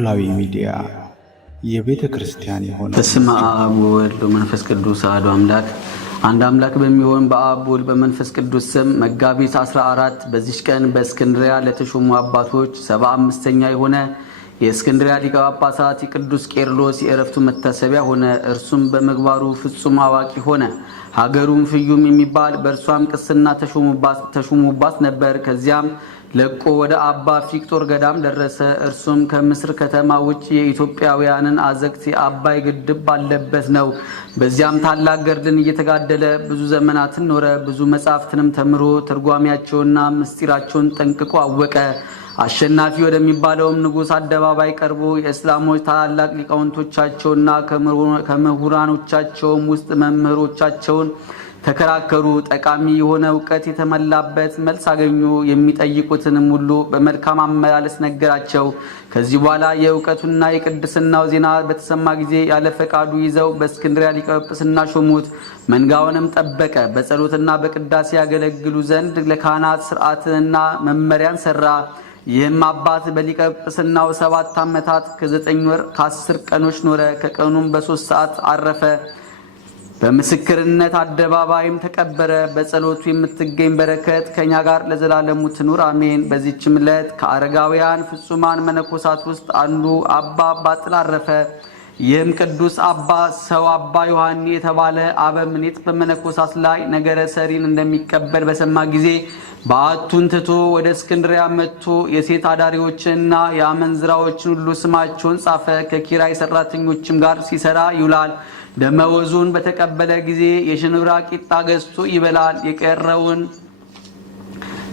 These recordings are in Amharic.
ኖላዊ ሚዲያ የቤተ ክርስቲያን የሆነ በስመ አብ ወወልድ ወመንፈስ ቅዱስ አሐዱ አምላክ አንድ አምላክ በሚሆን በአብ ወልድ በመንፈስ ቅዱስ ስም መጋቢት 14 በዚህ ቀን በእስክንድርያ ለተሾሙ አባቶች 75ኛ የሆነ የእስክንድርያ ሊቀ ጳጳሳት የቅዱስ ቄርሎስ የዕረፍቱ መታሰቢያ ሆነ። እርሱም በምግባሩ ፍጹም አዋቂ ሆነ። ሀገሩም ፍዩም የሚባል በእርሷም ቅስና ተሾሙባት ነበር። ከዚያም ለቆ ወደ አባ ፊቅጦር ገዳም ደረሰ። እርሱም ከምስር ከተማ ውጭ የኢትዮጵያውያንን አዘቅት የአባይ ግድብ ባለበት ነው። በዚያም ታላቅ ገድልን እየተጋደለ ብዙ ዘመናትን ኖረ። ብዙ መጻሕፍትንም ተምሮ ትርጓሜያቸውና ምስጢራቸውን ጠንቅቆ አወቀ። አሸናፊ ወደሚባለውም ንጉሥ አደባባይ ቀርቦ የእስላሞች ታላላቅ ሊቃውንቶቻቸውና ከምሁራኖቻቸውም ውስጥ መምህሮቻቸውን ተከራከሩ። ጠቃሚ የሆነ ዕውቀት የተመላበት መልስ አገኙ። የሚጠይቁትንም ሁሉ በመልካም አመላለስ ነገራቸው። ከዚህ በኋላ የዕውቀቱና የቅድስናው ዜና በተሰማ ጊዜ ያለ ፈቃዱ ይዘው በእስክንድርያ ሊቀ ጵጵስና ሾሙት። መንጋውንም ጠበቀ። በጸሎትና በቅዳሴ ያገለግሉ ዘንድ ለካህናት ሥርዓትንና መመሪያን ሠራ። ይህም አባት በሊቀ ጵጵስናው 7 ዓመታት ከ9 ወር ከ10 ቀኖች ኖረ። ከቀኑም በ3 ሰዓት አረፈ። በምስክርነት አደባባይም ተቀበረ። በጸሎቱ የምትገኝ በረከት ከኛ ጋር ለዘላለሙ ትኑር አሜን። በዚህችም ዕለት ከአረጋውያን ፍጹማን መነኮሳት ውስጥ አንዱ አባ ባጥል አረፈ። ይህም ቅዱስ አባ ሰው አባ ዮሐኒ የተባለ አበምኔት በመነኮሳት ላይ ነገረ ሰሪን እንደሚቀበል በሰማ ጊዜ በዓቱን ትቶ ወደ እስክንድርያ መጥቶ የሴት አዳሪዎችንና የአመንዝራዎችን ሁሉ ስማቸውን ጻፈ። ከኪራይ ሰራተኞችም ጋር ሲሰራ ይውላል። ደመወዙን በተቀበለ ጊዜ የሽንብራ ቂጣ ገዝቶ ይበላል። የቀረውን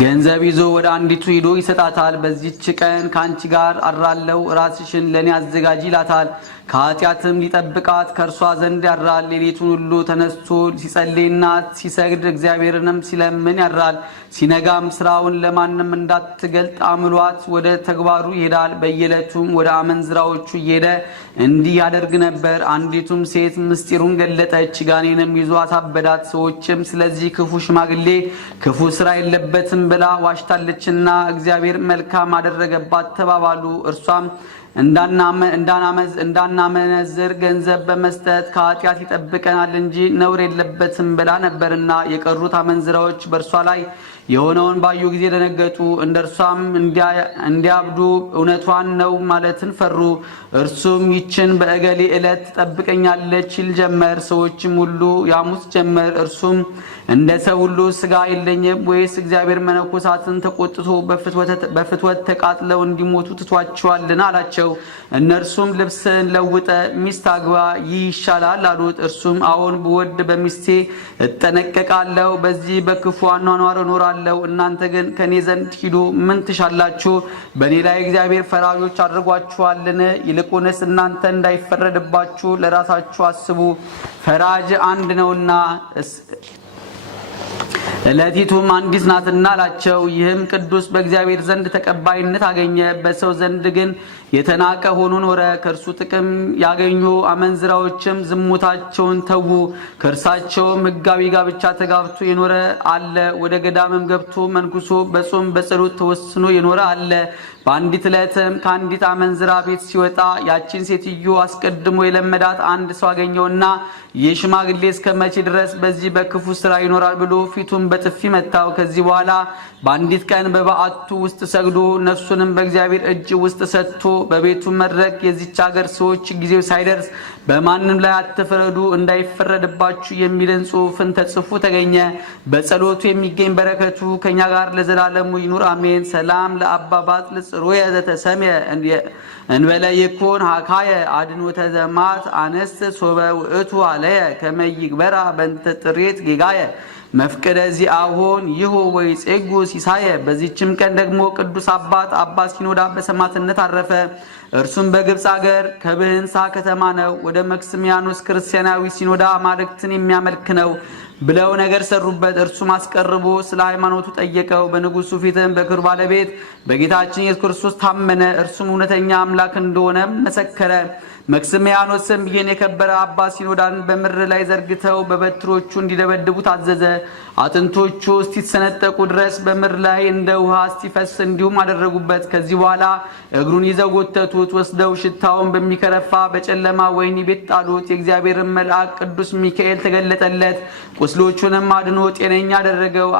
ገንዘብ ይዞ ወደ አንዲቱ ሂዶ ይሰጣታል። በዚህች ቀን ካንቺ ጋር አድራለሁ፣ ራስሽን ለኔ አዘጋጂ ይላታል። ከኃጢአትም ሊጠብቃት ከእርሷ ዘንድ ያድራል። ሌሊቱን ሁሉ ተነስቶ ሲጸልይና ሲሰግድ እግዚአብሔርንም ሲለምን ያድራል። ሲነጋም ስራውን ለማንም እንዳትገልጥ አምሏት ወደ ተግባሩ ይሄዳል። በየዕለቱም ወደ አመንዝራዎቹ እየሄደ እንዲህ ያደርግ ነበር። አንዲቱም ሴት ምስጢሩን ገለጠች፣ ጋኔንም ይዞ አሳበዳት። ሰዎችም ስለዚህ ክፉ ሽማግሌ ክፉ ስራ የለበትም ብላ ዋሽታለችና እግዚአብሔር መልካም አደረገባት ተባባሉ። እርሷም እንዳናመነዝር ገንዘብ በመስጠት ከኃጢአት ይጠብቀናል እንጂ ነውር የለበትም ብላ ነበርና። የቀሩት አመንዝራዎች በእርሷ ላይ የሆነውን ባዩ ጊዜ ደነገጡ። እንደርሷም እንዲያብዱ እውነቷን ነው ማለትን ፈሩ። እርሱም ይችን በእገሌ ዕለት ትጠብቀኛለች ይል ጀመር። ሰዎችም ሁሉ ያሙት ጀመር። እርሱም እንደ ሰው ሁሉ ሥጋ የለኝም ወይስ እግዚአብሔር መነኮሳትን ተቆጥቶ በፍትወት ተቃጥለው እንዲሞቱ ትቷቸዋልን አላቸው። እነርሱም ልብስን ለውጠ ሚስት አግባ፣ ይህ ይሻላል አሉት። እርሱም አዎን ብወድ በሚስቴ እጠነቀቃለሁ፣ በዚህ በክፉ አኗኗር እኖራለሁ። እናንተ ግን ከኔ ዘንድ ሂዱ፣ ምን ትሻላችሁ? በእኔ ላይ እግዚአብሔር ፈራጆች አድርጓችኋልን? ይልቁንስ እናንተ እንዳይፈረድባችሁ ለራሳችሁ አስቡ፣ ፈራጅ አንድ ነውና ዕለቲቱም አንዲት ናትና አላቸው። ይህም ቅዱስ በእግዚአብሔር ዘንድ ተቀባይነት አገኘ፣ በሰው ዘንድ ግን የተናቀ ሆኖ ኖረ። ከእርሱ ጥቅም ያገኙ አመንዝራዎችም ዝሙታቸውን ተዉ። ከእርሳቸውም ሕጋዊ ጋብቻ ተጋብቶ የኖረ አለ። ወደ ገዳምም ገብቶ መንኩሶ በጾም በጸሎት ተወስኖ የኖረ አለ። በአንዲት ዕለትም ከአንዲት አመንዝራ ቤት ሲወጣ ያቺን ሴትዮ አስቀድሞ የለመዳት አንድ ሰው አገኘውና ይህ ሽማግሌ እስከ መቼ ድረስ በዚህ በክፉ ስራ ይኖራል ብሎ ፊቱን በጥፊ መታው። ከዚህ በኋላ በአንዲት ቀን በበዓቱ ውስጥ ሰግዶ ነፍሱንም በእግዚአብሔር እጅ ውስጥ ሰጥቶ በቤቱ መድረክ የዚች ሀገር ሰዎች ጊዜው ሳይደርስ በማንም ላይ አትፍረዱ እንዳይፈረድባችሁ የሚልን ጽሑፍን ተጽፎ ተገኘ። በጸሎቱ የሚገኝ በረከቱ ከኛ ጋር ለዘላለሙ ይኑር አሜን። ሰላም ለአባባት ለጽሩየ ዘተሰምየ እንበለ ይኩን ሀካየ አድኖተ ዘማት አነስት ሶበ ውእቱ አለየ ከመይግበራ በእንተ ጥሬት ጌጋየ መፍቀደ ዚአሆን ይሁ ወይ ጼጉ ሲሳየ። በዚህችም ቀን ደግሞ ቅዱስ አባት አባ ሲኖዳ በሰማዕትነት አረፈ። እርሱም በግብፅ አገር ከብህንሳ ከተማ ነው። ወደ መክስሚያኖስ ክርስቲያናዊ ሲኖዳ አማልክትን የሚያመልክ ነው ብለው ነገር ሰሩበት። እርሱም አስቀርቦ ስለ ሃይማኖቱ ጠየቀው። በንጉሱ ፊትም በክብር ባለቤት በጌታችን ኢየሱስ ክርስቶስ ታመነ። እርሱም እውነተኛ አምላክ እንደሆነ መሰከረ። መክስሚያኖስም ይህን የከበረ አባ ሲኖዳን በምድር ላይ ዘርግተው በበትሮቹ እንዲደበድቡ ታዘዘ። አጥንቶቹ እስኪሰነጠቁ ድረስ በምድር ላይ እንደ ውሃ እስኪፈስ እንዲሁም አደረጉበት። ከዚህ በኋላ እግሩን ይዘው ጎተቱት፣ ወስደው ሽታውን በሚከረፋ በጨለማ ወህኒ ቤት ጣሉት። የእግዚአብሔርን መልአክ ቅዱስ ሚካኤል ተገለጠለት፣ ቁስሎቹንም አድኖ ጤነኛ አደረገው።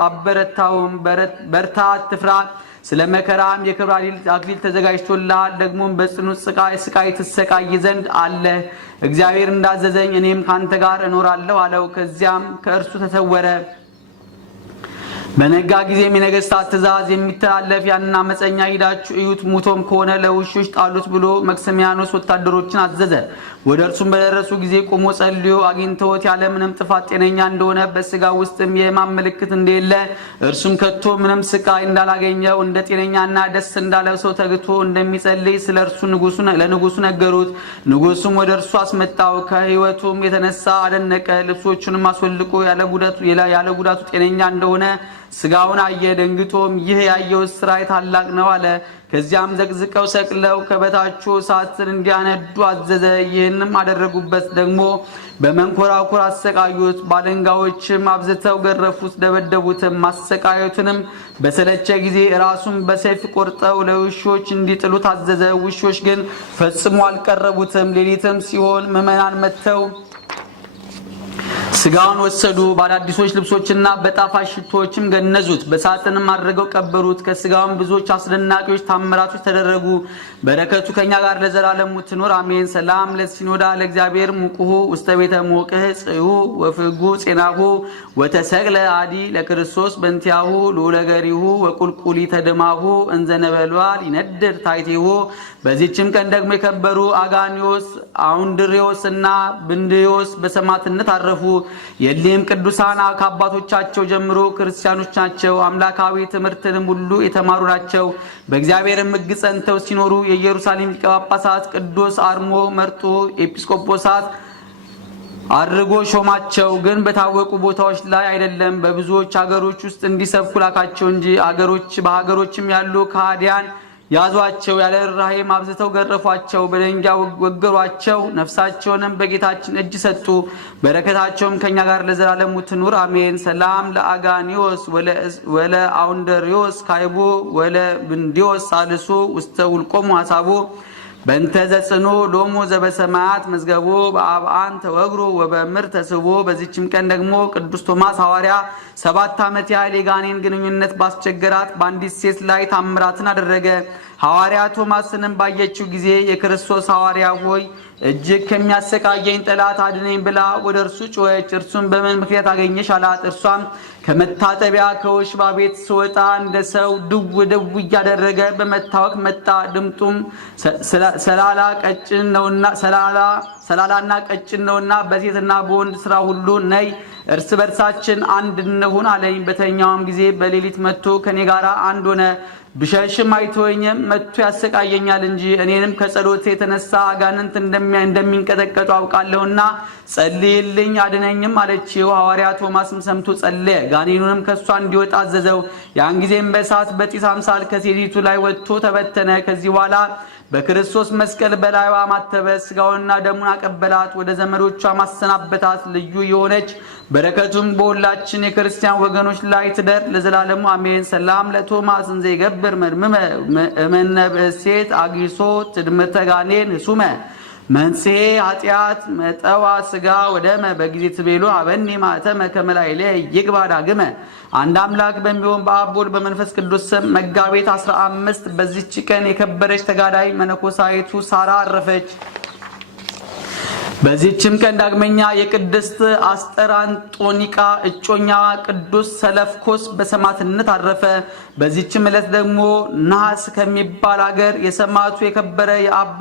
አበረታውም፣ በርታ አትፍራ፣ ስለ መከራም የክብር አክሊል ተዘጋጅቶልሃል። ደግሞም በጽኑ ስቃይ ትሰቃይ ዘንድ አለ። እግዚአብሔር እንዳዘዘኝ እኔም ካንተ ጋር እኖራለሁ አለው። ከዚያም ከእርሱ ተሰወረ። በነጋ ጊዜም የነገሥታት ትእዛዝ የሚተላለፍ ያንን አመፀኛ ሂዳችሁ እዩት፣ ሙቶም ከሆነ ለውሾች ጣሉት ብሎ መክስሚያኖስ ወታደሮችን አዘዘ። ወደ እርሱም በደረሱ ጊዜ ቆሞ ጸልዮ አግኝተውት ያለምንም ጥፋት ጤነኛ እንደሆነ በስጋ ውስጥም የሕማም ምልክት እንደሌለ እርሱም ከቶ ምንም ስቃይ እንዳላገኘው እንደ ጤነኛና ደስ እንዳለው ሰው ተግቶ እንደሚጸልይ ስለ እርሱ ለንጉሱ ነገሩት። ንጉሱም ወደ እርሱ አስመጣው። ከሕይወቱም የተነሳ አደነቀ። ልብሶቹንም አስወልቆ ያለ ጉዳቱ ጤነኛ እንደሆነ ስጋውን አየ። ደንግጦም ይህ ያየው ስራይ ታላቅ ነው አለ። ከዚያም ዘቅዝቀው ሰቅለው ከበታቹ እሳትን እንዲያነዱ አዘዘ። ይህንም አደረጉበት። ደግሞ በመንኮራኩር አሰቃዩት። ባለንጋዎችም አብዝተው ገረፉት፣ ደበደቡትም። ማሰቃየቱንም በሰለቸ ጊዜ ራሱን በሰይፍ ቆርጠው ለውሾች እንዲጥሉት አዘዘ። ውሾች ግን ፈጽሞ አልቀረቡትም። ሌሊትም ሲሆን ምዕመናን መጥተው ስጋውን ወሰዱ። በአዳዲሶች ልብሶችና በጣፋጭ ሽቶዎችም ገነዙት። በሳጥንም አድርገው ቀበሩት። ከስጋውን ብዙዎች አስደናቂዎች ታምራቶች ተደረጉ። በረከቱ ከኛ ጋር ለዘላለሙ ትኑር አሜን። ሰላም ለሲኖዳ ለእግዚአብሔር ሙቁሁ ውስተ ቤተ ሞቅህ ጽዩ ወፍጉ ጼናሁ ወተሰቅለ አዲ ለክርስቶስ በንቲያሁ ለገሪሁ ወቁልቁሊ ተደማሁ እንዘነበሏል ይነድር ታይቴሁ። በዚህችም ቀን ደግሞ የከበሩ አጋኒዮስ፣ አውንድሪዮስ እና ብንድዮስ በሰማዕትነት አረፉ። የሊህም ቅዱሳን ከአባቶቻቸው ጀምሮ ክርስቲያኖች ናቸው። አምላካዊ ትምህርትንም ሁሉ የተማሩ ናቸው። በእግዚአብሔርም ሕግ ጸንተው ሲኖሩ የኢየሩሳሌም ሊቀ ጳጳሳት ቅዱስ አርሞ መርጦ ኤጲስቆጶሳት አድርጎ ሾማቸው። ግን በታወቁ ቦታዎች ላይ አይደለም፣ በብዙዎች አገሮች ውስጥ እንዲሰብኩ ላካቸው እንጂ። በሀገሮችም ያሉ ከሃዲያን ያዟቸው፣ ያለ ርኅራኄም አብዝተው ገረፏቸው፣ በደንጊያ ወገሯቸው። ነፍሳቸውንም በጌታችን እጅ ሰጡ። በረከታቸውም ከኛ ጋር ለዘላለሙ ትኑር አሜን። ሰላም ለአጋኒዮስ ወለ አውንደሪዮስ ካይቡ ወለ ብንዲዮስ ሳልሱ ውስተ ውልቆሙ ሐሳቡ በእንተ ዘጽኖ ሎሙ ዘበሰማያት መዝገቦ በአብአን ተወግሮ ወበምር ተስቦ። በዚህችም ቀን ደግሞ ቅዱስ ቶማስ ሐዋርያ 7 ዓመት ያህል የጋኔን ግንኙነት ባስቸገራት በአንዲት ሴት ላይ ታምራትን አደረገ። ሐዋርያ ቶማስንም ባየችው ጊዜ የክርስቶስ ሐዋርያ ሆይ እጅግ ከሚያሰቃየኝ ጠላት አድነኝ ብላ ወደ እርሱ ጮኸች። እርሱም በምን ምክንያት አገኘሽ አላት። እርሷም ከመታጠቢያ ከወሽባ ቤት ስወጣ እንደ ሰው ድው እያደረገ በመታወክ መጣ። ድምጡም ሰላላና ቀጭን ነውና በሴትና በወንድ ስራ ሁሉ ነይ እርስ በርሳችን አንድ እንሁን አለኝ። በተኛውም ጊዜ በሌሊት መጥቶ ከኔ ጋር አንድ ሆነ። ብሸሽም አይተወኝም፣ መጥቶ ያሰቃየኛል እንጂ። እኔንም ከጸሎቴ የተነሳ አጋንንት እንደሚንቀጠቀጡ አውቃለሁና ጸልይልኝ አድነኝም አለችው። ሐዋርያ ቶማስም ሰምቶ ጸለየ። ጋኔኑንም ከሷ እንዲወጣ አዘዘው። ያን ጊዜም በእሳት በጢስ አምሳል ከሴቲቱ ላይ ወጥቶ ተበተነ። ከዚህ በኋላ በክርስቶስ መስቀል በላይዋ ማተበ። ስጋውንና ደሙን አቀበላት፣ ወደ ዘመዶቿ ማሰናበታት። ልዩ የሆነች በረከቱም በሁላችን የክርስቲያን ወገኖች ላይ ትደር ለዘላለሙ አሜን። ሰላም ለቶማስ እንዘ ይገብር መድምመ እመነ ብእሴት አጊሶ ትድምርተ ጋኔን ህሱመ መንጽሔ ኃጢአት መጠዋ ስጋ ወደመ በጊዜ ትቤሎ አበኒ ማተመ ከመላይለ ይግባ ዳግመ። አንድ አምላክ በሚሆን በአብ ወልድ በመንፈስ ቅዱስ ስም መጋቢት 15 በዚህች ቀን የከበረች ተጋዳይ መነኮሳይቱ ሳራ አረፈች። በዚህችም ቀን ዳግመኛ የቅድስት አስጠራንጦኒቃ እጮኛዋ ቅዱስ ሰለፍኮስ በሰማዕትነት አረፈ። በዚህችም ዕለት ደግሞ ነሐስ ከሚባል አገር የሰማዕቱ የከበረ የአባ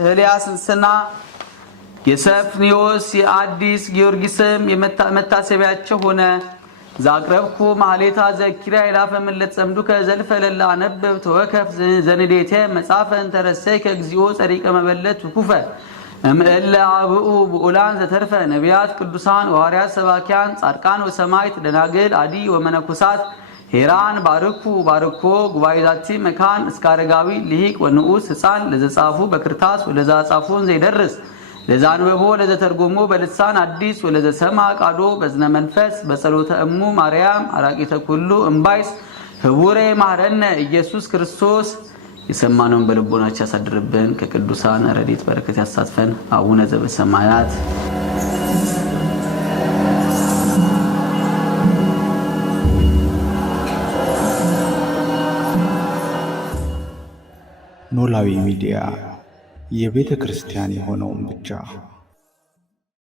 ህልያስና የሰፍኒዮስ የአዲስ ጊዮርጊስም መታሰቢያቸው ሆነ። ዛቅረብኩ ማህሌታ ዘኪራ ይላፈ ምለት ጸምዱ ከዘልፈ ለላ አነብብ ተወከፍ ዘንዴቴ መጻፈን ተረሰይ ከግዚኦ ጸሪቀ መበለት ኩፈ እምእለ አብኡ ብኡላን ዘተርፈ ነቢያት ቅዱሳን ወሐዋርያት ሰባኪያን ጻድቃን ወሰማዕት ደናግል አዲ ወመነኮሳት ሄራን ባርኩ ባርኮ ጉባኤ ዛቲ መካን እስከ አረጋዊ ልሂቅ ወንዑስ ሕፃን ለዘጻፉ በክርታስ ወለዘጻፉን ዘይደርስ ለዛንበቦ ለዘተርጎሞ በልሳን አዲስ ወለዘሰማ ቃዶ በዝነ መንፈስ በጸሎተ እሙ ማርያም አራቂተ ኩሉ እምባይስ ህቡሬ ማህረነ ኢየሱስ ክርስቶስ። የሰማነውን በልቦናችን ያሳድርብን። ከቅዱሳን ረድኤት በረከት ያሳትፈን። አቡነ ዘበሰማያት ኖላዊ ሚዲያ የቤተ ክርስቲያን የሆነውን ብቻ